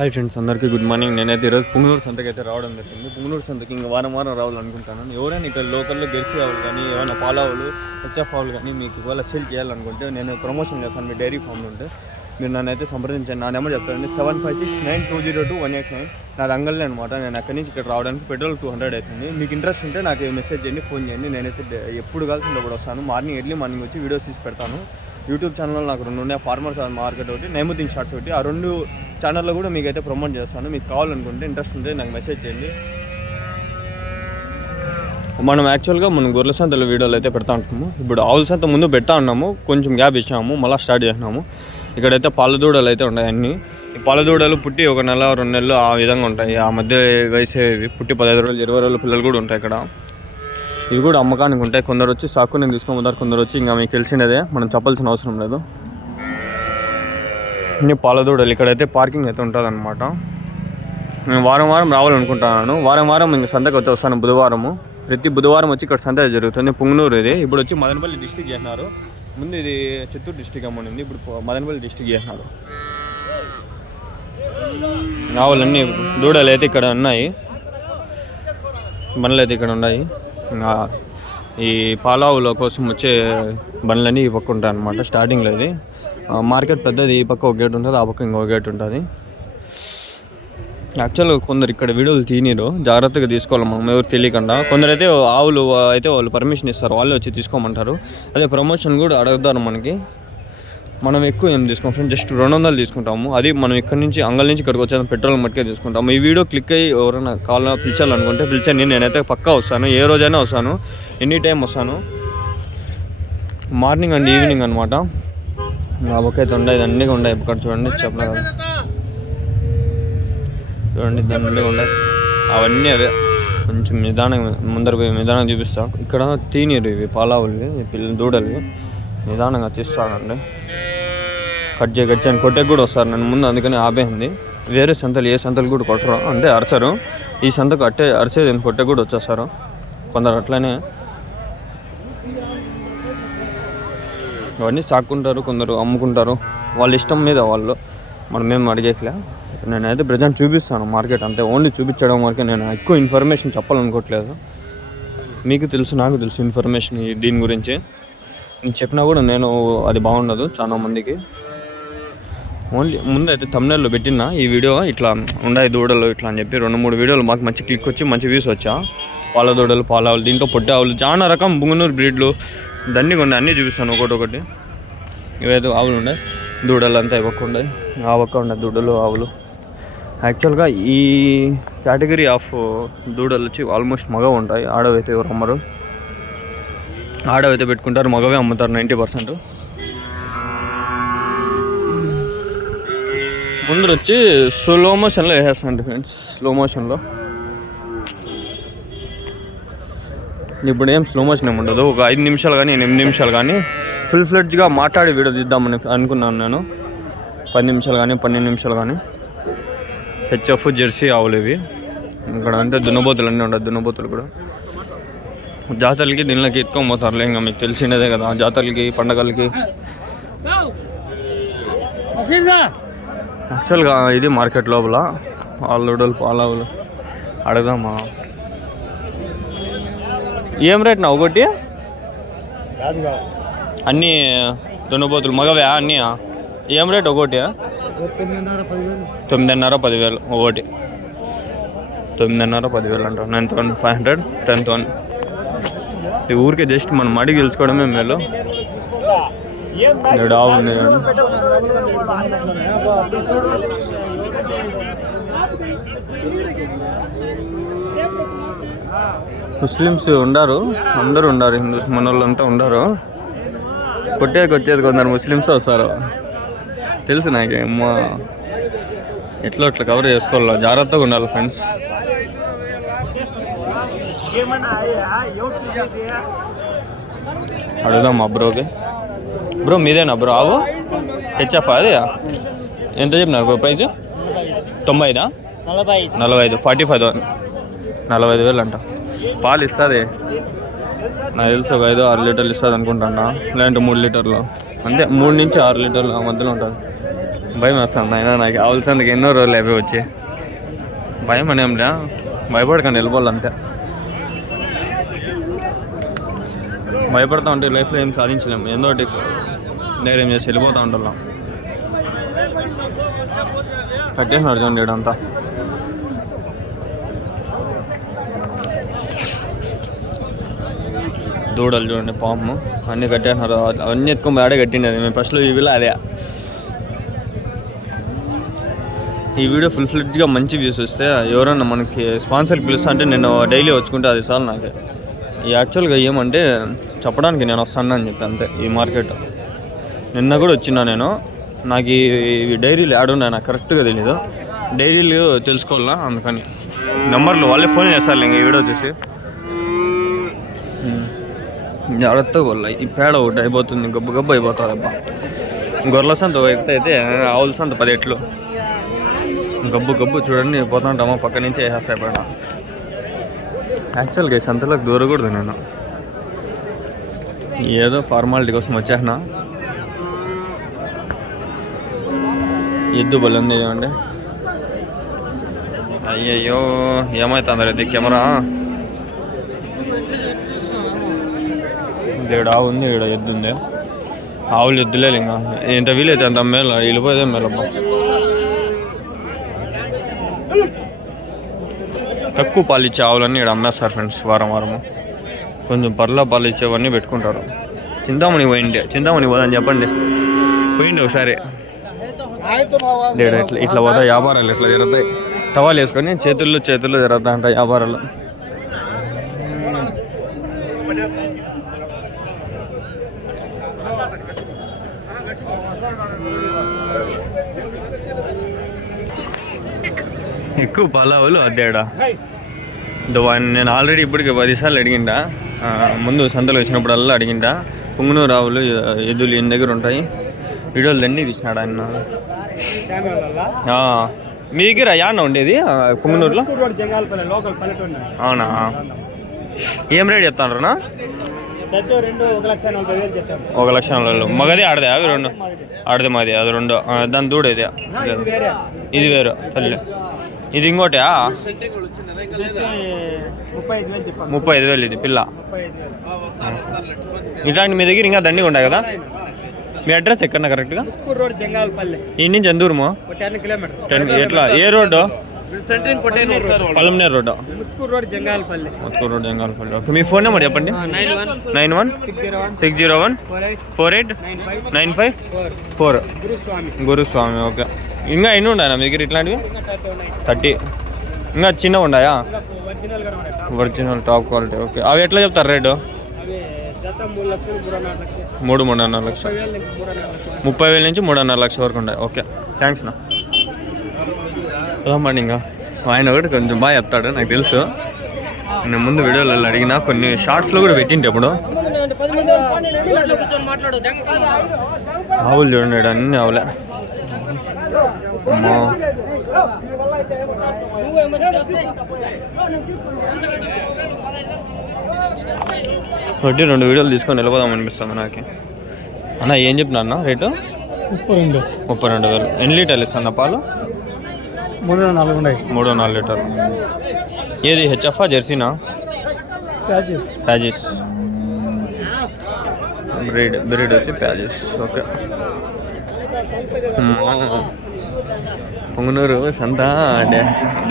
Hi friends, అందరికీ good morning. నేనైతే ఈరోజు పుంగనూరు సంతకి అయితే రావడం జరిగింది. పుంగనూరు సంతకి ఇంకా వారం రావాలనుకుంటాను. ఎవరైనా ఇక్కడ లోకల్లో జెర్సీ ఆవులు కానీ ఏమైనా పాలావులు హెచ్ఎఫ్ ఆవులు కానీ మీకు ఇవాళ సేల్ చేయాలనుకుంటే నేను ప్రమోషన్ చేస్తాను. మీ డైరీ ఫామ్ ఉంటే మీరు నన్ను అయితే సంప్రదించండి. నా నెంబర్ చెప్తానండి 7569202189. నాది అంగళ్ళే అనమాట. నేను అక్కడి నుంచి ఇక్కడ రావడానికి పెట్రోల్ 200 అవుతుంది. మీకు ఇంట్రెస్ట్ ఉంటే నాకు మెసేజ్ చేయండి, ఫోన్ చేయండి. నేనైతే ఎప్పుడు కలిసి కూడా వస్తాను. ఎర్లీ మార్నింగ్ వచ్చి వీడియోస్ తీసి పెడతాను. యూట్యూబ్ ఛానల్ నాకు 2 ఉన్నాయి, ఫార్మర్స్ మార్కెట్ ఒకటి, నైముద్దీన్ షార్ట్స్ ఒకటి. ఆ 2 ఛానల్లో కూడా మీకైతే ప్రమోట్ చేస్తాను. మీకు కావాలనుకుంటే ఇంట్రెస్ట్ ఉంటే నాకు మెసేజ్ చేయండి. మనం యాక్చువల్గా గొర్రెల సంతల వీడియోలు అయితే పెడతా ఉంటాము. ఇప్పుడు ఆవుల సంత ముందు పెడతా ఉన్నాము, కొంచెం గ్యాప్ ఇచ్చాము, మళ్ళీ స్టార్ట్ చేసినాము. ఇక్కడైతే పాలదూడలు అయితే ఉంటాయి అన్నీ. ఈ పాలదూడలు పుట్టి 1 నెల 2 నెలలు ఆ విధంగా ఉంటాయి. ఆ మధ్య వయసేవి పుట్టి 15 రోజులు 20 రోజుల పిల్లలు కూడా ఉంటాయి ఇక్కడ. ఇవి కూడా అమ్మకానికి ఉంటాయి. కొందరు వచ్చి సాకు నేను తీసుకొని, కొందరు వచ్చి ఇంకా మీకు తెలిసినదే, మనం చెప్పాల్సిన అవసరం లేదు. ఇన్ని పాలదూడలు. ఇక్కడైతే పార్కింగ్ అయితే ఉంటుంది అనమాట. నేను వారం రావాలనుకుంటున్నాను. వారం ఇంకా సంతకు అయితే వస్తాను. బుధవారము, ప్రతి బుధవారం వచ్చి ఇక్కడ సంత జరుగుతుంది. పుంగనూరు ఇది. ఇప్పుడు వచ్చి మదనపల్లి డిస్టిక్ చేసినారు. ముందు ఇది చిత్తూరు డిస్టిక్ అమ్ముంది, ఇప్పుడు మదనపల్లి డిస్టిక్ చేసినారు. ఆవులన్నీ దూడలు అయితే ఇక్కడ ఉన్నాయి, బండ్లు అయితే ఇక్కడ ఉన్నాయి. ఈ పాలావుల కోసం వచ్చే బండ్లన్నీ ఈ పక్క ఉంటాయి అన్నమాట. స్టార్టింగ్లో ఇది మార్కెట్ పెద్దది. ఈ పక్క ఒక గేట్ ఉంటుంది, ఆ పక్క ఇంకో గేట్ ఉంటుంది. యాక్చువల్గా కొందరు ఇక్కడ వీడియోలు తీనిరు, జాగ్రత్తగా తీసుకోవాలి మనం, ఎవరు తెలియకుండా. కొందరైతే ఆవులు అయితే వాళ్ళు పర్మిషన్ ఇస్తారు, వాళ్ళే వచ్చి తీసుకోమంటారు. అదే ప్రమోషన్ కూడా అడుగుతారు మనకి. మనం ఎక్కువ ఏం తీసుకోం ఫ్రెండ్స్, జస్ట్ 200 తీసుకుంటాము. అది మనం ఇక్కడ నుంచి అంగల్ నుంచి ఇక్కడికి వచ్చేది పెట్రోల్ మట్టుకే తీసుకుంటాము. ఈ వీడియో క్లిక్ అయ్యి ఎవరైనా పిలిచాలనుకుంటే పిలిచండి, నేనైతే పక్కా వస్తాను. ఏ రోజైనా వస్తాను, ఎనీ టైం వస్తాను. మార్నింగ్ అండ్ ఈవినింగ్ అనమాట. ఒకైతే ఉన్నాయి, దండిగా ఉన్నాయి. ఇక్కడ చూడండి, చెప్పలేదు చూడండి, దండిగా ఉన్నాయి. అవన్నీ అవే. కొంచెం నిదానంగా ముందర పోయి నిదానంగా చూపిస్తా. ఇక్కడ తీనీరు ఇవి పాలావులు, పిల్లలు దూడలు. నిదానంగా తీస్తానండి. కట్ చేయని కొట్టేకి కూడా వస్తారు నన్ను ముందు, అందుకని ఆపేసింది. వేరే సంతలు ఏ సంతలు కూడా కొట్టరు, అంటే అరచరు. ఈ సంతకు అరిచేది కొట్టే కూడా వచ్చేస్తారు కొందరు. అట్లనే అవన్నీ సాక్కుంటారు, కొందరు అమ్ముకుంటారు, వాళ్ళ ఇష్టం మీద వాళ్ళు. మనం మేము అడిగేట్లే. నేనైతే ప్రజెంట్ చూపిస్తాను మార్కెట్ అంతే, ఓన్లీ చూపించడం వరకే. నేను ఎక్కువ ఇన్ఫర్మేషన్ చెప్పాలనుకోవట్లేదు. మీకు తెలుసు, నాకు తెలుసు ఇన్ఫర్మేషన్ దీని గురించి. నేను చెప్పినా కూడా అది బాగుండదు చాలా మందికి. ఓన్లీ ముందైతే థంబ్నెయిల్లో పెట్టినా ఈ వీడియో ఇట్లా ఉన్నాయి దూడలు ఇట్లా అని చెప్పి 2-3 వీడియోలు మాకు మంచి క్లిక్ వచ్చి మంచి వ్యూస్ వచ్చా. పాల దూడలు, పాలావులు, దీంట్లో పొట్టే ఆవులు, చాలా రకం పుంగనూరు బ్రీడ్లు దండిగా ఉన్నాయి. అన్నీ చూపిస్తాను ఒకటి. ఇవైతే ఆవులు ఉన్నాయి, దూడలు అంతా ఇవ్వకుండా ఆ పక్క ఉన్నాయి దూడలు, ఆవులు. యాక్చువల్గా ఈ కేటగిరీ ఆఫ్ దూడలు వచ్చి ఆల్మోస్ట్ మగవి ఉంటాయి, ఆడవైతే ఎవరు అమ్మరు. ఆడవైతే పెట్టుకుంటారు, మగవే అమ్ముతారు 90%. ముందు వచ్చి స్లో మోషన్లో వేసేస్తాండి ఫ్రెండ్స్, స్లో మోషన్లో. ఇప్పుడు ఏం స్లో మోషన్ ఏమి ఉండదు. ఒక 5 నిమిషాలు కానీ 8 నిమిషాలు కానీ ఫుల్ ఫ్లెడ్జ్గా మాట్లాడి వీడియో తీద్దామని అనుకున్నాను నేను. 10 నిమిషాలు కానీ 12 నిమిషాలు కానీ. హెచ్ఎఫ్ జెర్సీ ఆవులు ఇవి. ఇక్కడ అంటే దున్నపోతులు అన్నీ ఉండదు, దున్నపోతులు కూడా జాతరలకి దీనిలోకి ఎత్తుకొని పోతారులే. ఇంకా మీకు తెలిసినదే కదా, జాతరలకి పండగలకి. యాక్చువల్గా ఇది మార్కెట్ లోపల ఆలుడలు, పాలావులు అడగదామా. ఏం రేట్ నా ఒకటి? అన్నీ దున్నపోతులు మగవే అన్నీ. ఏం రేట్ ఒకటి? 9,500-10,000 ఒకటి. 9,500-10,000 అంట. 9,500 10,000. ఈ ఊరికే జస్ట్ మనం అడిగి తెలుసుకోవడమే మేలు. ఆవు ఉంది. ముస్లిమ్స్ ఉండారు, అందరూ ఉండారు, హిందూస్ మన వాళ్ళంతా ఉండారు. కొట్టేకి వచ్చేది కొందరు ముస్లిమ్స్ వస్తారు, తెలుసు నాకు. అమ్మా ఎట్లా కవర్ చేసుకోవాలి, జాగ్రత్తగా ఉండాలి ఫ్రెండ్స్. అడుగుదాం మా బ్రోకి. బ్రో మీదేనా బ్రో ఆవు? హెచ్ఎఫ్ అది ఎంత చెప్పినారు బ్రో ప్రైజ్? 90? 45 45,000 45,000 అంట. పాలు ఇస్తుంది నాకు తెలుసు, ఒక 5-6 లీటర్లు ఇస్తుంది అనుకుంటున్నా, లేదంటే 3 లీటర్లు అంతే. 3 నుంచి 6 లీటర్లు ఆ మధ్యలో ఉంటుంది. భయం వేస్తుంది అయినా నాకు కావాల్సినందుకు ఎన్నో రోజులు అయిపోయి వచ్చి భయం అనేంలే భయపడకండి వెళ్ళిపోవాలంతే. భయపడతా ఉంటే లైఫ్లో ఏం సాధించలేము. ఏందో ఒకటి ధైర్యం చేసి వెళ్ళిపోతూ ఉండాలి. కట్టేసినారు చూడండి ఇడంతా. దూడలు చూడండి, పాము అన్నీ కట్టేసినారు. అవన్నీ ఎత్తుకొని ఆడే కట్టిండేది మేము ఫస్ట్లో ఈ వీళ్ళు అదే. ఈ వీడియో ఫుల్ ఫ్లెడ్జ్గా మంచి వ్యూస్ వస్తే ఎవరన్నా మనకి స్పాన్సర్ పిలుస్తా అంటే నేను డైలీ వచ్చుకుంటే అది చాలు నాకు. యాక్చువల్గా ఏమంటే చెప్పడానికి నేను వస్తాను అని చెప్పి అంతే. ఈ మార్కెట్ నిన్న కూడా వచ్చినా నేను. నాకు ఈ డైరీలు ఆడున్నాయి నాకు కరెక్ట్గా తెలీదు. డైరీలు తెలుసుకోవాలా, అందుకని నెంబర్లు వాళ్ళే ఫోన్ చేస్తారు ఇంక ఈ వీడియో చూసి. జాగ్రత్తగా వాళ్ళ ఈ పేడ ఒకటి అయిపోతుంది, గబ్బు గబ్బు అయిపోతుంది అబ్బా. గొర్రెల సంత అయితే ఆవుల సంత 10 ఎట్లు గబ్బు గబ్బు చూడండి పోతుంటామో పక్క నుంచి వేసేస్తాయి పేడ. యాక్చువల్గా ఈ సంతలోకి దూరకూడదు నేను, ఏదో ఫార్మాలిటీ కోసం వచ్చేసిన. ఎద్దు బలి ఉంది చూడండి. అయ్యయ్యో ఏమవుతుంది ఇది కెమెరా. ఈడ ఆవు ఉంది, ఈడ ఎద్దు ఉంది. ఆవులు ఎద్దులేదు ఇంకా ఎంత వీలైతే అంత మేళ వెళ్ళిపోతే మేళబ్బా. తక్కువ పాలు ఇచ్చే ఆవులన్నీ ఇక్కడ అమ్మేస్తారు ఫ్రెండ్స్. వారం వారము కొంచెం పర్లా పాలు ఇచ్చేవన్నీ పెట్టుకుంటారు. చింతామణి పోదని చెప్పండి. పోయిండి ఒకసారి. ఇట్లా పోతా వ్యాపారాలు ఇట్లా జరుగుతాయి. టవాలు వేసుకొని చేతుల్లో జరుగుతా ఉంటాయి వ్యాపారాలు. ఎక్కువ పలావులు అద్దాడా నేను ఆల్రెడీ ఇప్పటికి 10 సార్లు అడిగిండా. ముందు సంతలో వచ్చినప్పుడల్లా అడిగిండా. పుంగనూరు ఆవులు ఎద్దులు ఈయన దగ్గర ఉంటాయి. వీడియోలు అన్నీ తీసినాడు ఆయన. మీ దగ్గర యాన్న ఉండేది పుంగనూరులో? అవునా? ఏం రేట్ చెప్తాను? 1,40,000. మగదే ఆడదే అవి 2? ఆడదే మాది అది 2. దాని దూడేది ఇది వేరు తల్లి. ఇది ఇంకోటి 35,000 ఇది పిల్ల. ఇట్లాంటి మీ దగ్గర ఇంకా దండిగా ఉంటాయి కదా. మీ అడ్రస్ ఎక్కడ కరెక్ట్గా? ఈ నుంచి ఎంత దూరము? 10 ఎట్లా ఏ road? Palamaneru road, Mutkuru road Jangalapalli. Okay, మీ ఫోన్ నెంబర్ చెప్పండి. 9160148954 గురుస్వామి. ఓకే, ఇంకా ఎన్ని ఉన్నాయా మీ దగ్గర ఇట్లాంటివి? 30. ఇంకా చిన్నగా ఉన్నాయా? Original top quality. ఓకే, అవి ఎట్లా చెప్తారు రేటు? 3-3.5 లక్షలు. 30,000 నుంచి 3.5 లక్షల వరకు ఉంటాయి. ఓకే, థ్యాంక్స్ నా. మండి ఇంకా ఆయన ఒకటి కొంచెం బాగా చెప్తాడు నాకు తెలుసు. నేను ముందు వీడియోలలో అడిగినా, కొన్ని షార్ట్స్లో కూడా పెట్టింటే ఇప్పుడు. ఆవులు చూడండి, అన్ని ఆవులే. ఒకటి 2 వీడియోలు తీసుకొని వెళ్ళిపోదాం అనిపిస్తుంది నాకు. అన్న ఏం చెప్పినా అన్న రేటు? 32,000. ఎన్ని లీటర్లు ఇస్తాను పాలు? 3-4 లీటర్లు. ఏది హెచ్ఎఫ్ఆ జెర్సీనా? ప్యాజిస్ బ్రీడ్ వచ్చి ప్యాజిస్. ఓకే, పొంగనూరు సంత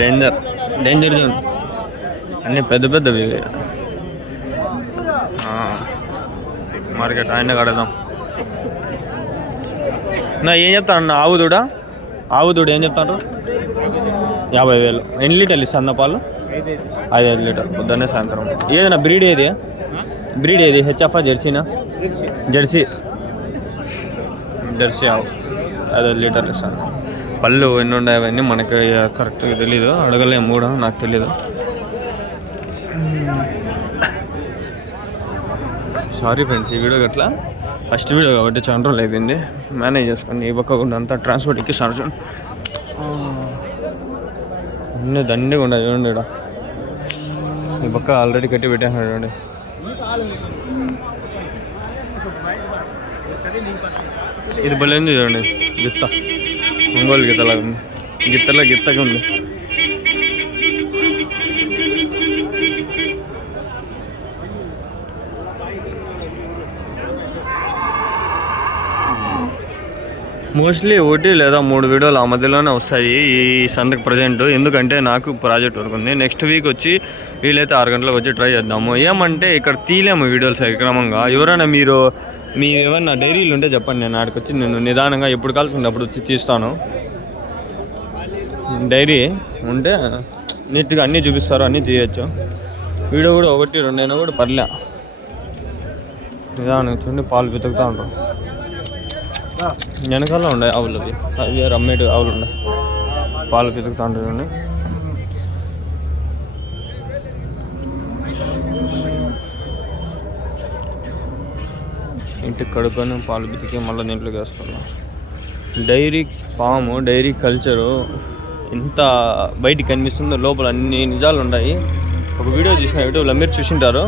డేంజర్ జోన్. అన్నీ పెద్దవి మార్కెట్. ఆయన కడదాం నా. ఏం చెప్తాను అన్న? ఆవు దూడ ఏం చెప్తాను? 50,000. ఎన్ని లీటర్లు ఇస్తాను పాలు? 5 లీటర్ పొద్దున్నే సాయంత్రం. ఏదైనా బ్రీడ్ ఏది హెచ్ఎఫ్ఆ జెర్సీనా? జెర్సీ ఆవు 5 లీటర్లు ఇస్తాను. పళ్ళు ఎన్ని ఉన్నాయి అవన్నీ మనకి కరెక్ట్గా తెలీదు, అడగలేము కూడా, నాకు తెలీదు. సారీ ఫ్రెండ్స్, ఈ వీడియో అట్లా ఫస్ట్ వీడియో కాబట్టి చాలా రోజులు అయిపోయింది. మేనేజ్ చేసుకోండి. ఈ పక్క కూడా అంతా ట్రాన్స్పోర్ట్ ఎక్కిస్తాను చూడండి. అన్నీ దండిగా ఉన్నాయి చూడండి. ఇక్కడ ఈ పక్క ఆల్రెడీ కట్టి పెట్టేసాడు చూడండి. ఇది భలే ఉంది చూడండి. గిత్త ఒంగోలు గిత్తలాగా ఉంది, గిత్తగా ఉంది. మోస్ట్లీ 1 లేదా 3 వీడియోలు ఆ మధ్యలోనే వస్తాయి ఈ సందకి ప్రజెంట్. ఎందుకంటే నాకు ప్రాజెక్ట్ వర్క్ ఉంది. నెక్స్ట్ వీక్ వచ్చి వీలైతే 6 గంటలకు వచ్చి ట్రై చేద్దాము. ఏమంటే ఇక్కడ తీయలేము వీడియోలు సక్రమంగా. ఎవరైనా మీరు మీ ఏమన్నా డైరీలు ఉంటే చెప్పండి, నేను ఆడికి వచ్చి నేను నిదానంగా ఎప్పుడు కాల్చుకుంటే అప్పుడు వచ్చి తీస్తాను. డైరీ ఉంటే నీట్గా అన్నీ చూపిస్తారు, అన్నీ తీయచ్చు. వీడియో కూడా 1, 2 అయినా కూడా పర్లే. నిదానంగా చూడండి, పాలు వెతుకుతూ ఉంటాం. వెనకాల ఉండే ఆవులు, అవి రమ్మేటి ఆవులు ఉండే, పాలు వెతుకుతూ ఉంటాయి. చూడండి, ఇంటికి కడుక్కొని పాలు పితికి మళ్ళీ దీంట్లోకి వేసుకున్నాం. డైరీ ఫాము, డైరీ కల్చరు ఎంత బయటికి కనిపిస్తుందో లోపల అన్ని నిజాలు ఉన్నాయి. ఒక వీడియో చూసిన యూట్యూబ్లో మీరు చూసింటారు,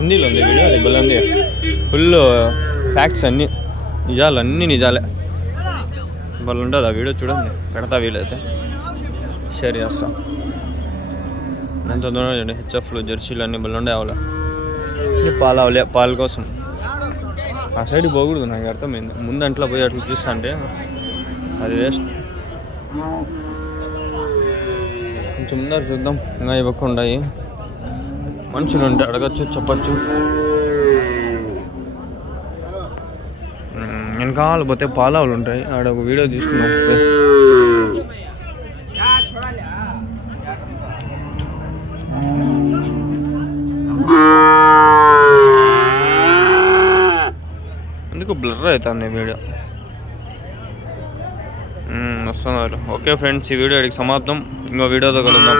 హిందీలో ఉంది వీడియో, అది ఉంది. ఫుల్ ఫ్యాక్ట్స్ అన్నీ నిజాలు, అన్నీ నిజాలే. వాళ్ళు ఉంటుంది ఆ వీడియో, చూడండి, పెడతా వీలైతే షేర్ చేస్తా. ఎంత దూరం చూడండి, హెచ్ఎఫ్లు జెర్సీలు అన్నీ బళ్ళు ఉండే ఆవులు. పాలు పాల కోసం ఆ సైడ్కి పోకూడదు, నాకు అర్థమైంది. ముందు అంట్లో పోయి అట్లా తీస్తా అంటే అది వేస్ట్. కొంచెం ముందర చూద్దాం, ఇంకా ఇవ్వకుండా మనుషులు ఉంటే అడగచ్చు, చెప్పచ్చు. వెనకాల పోతే పాలావులు ఉంటాయి, ఆడ ఒక వీడియో తీసుకున్నాం. ఎందుకు బ్లర్ అవుతుంది వీడియో వస్తున్నారు. ఓకే ఫ్రెండ్స్, ఈ వీడియో సమాప్తం. ఇంకో వీడియోతో కలుద్దాం.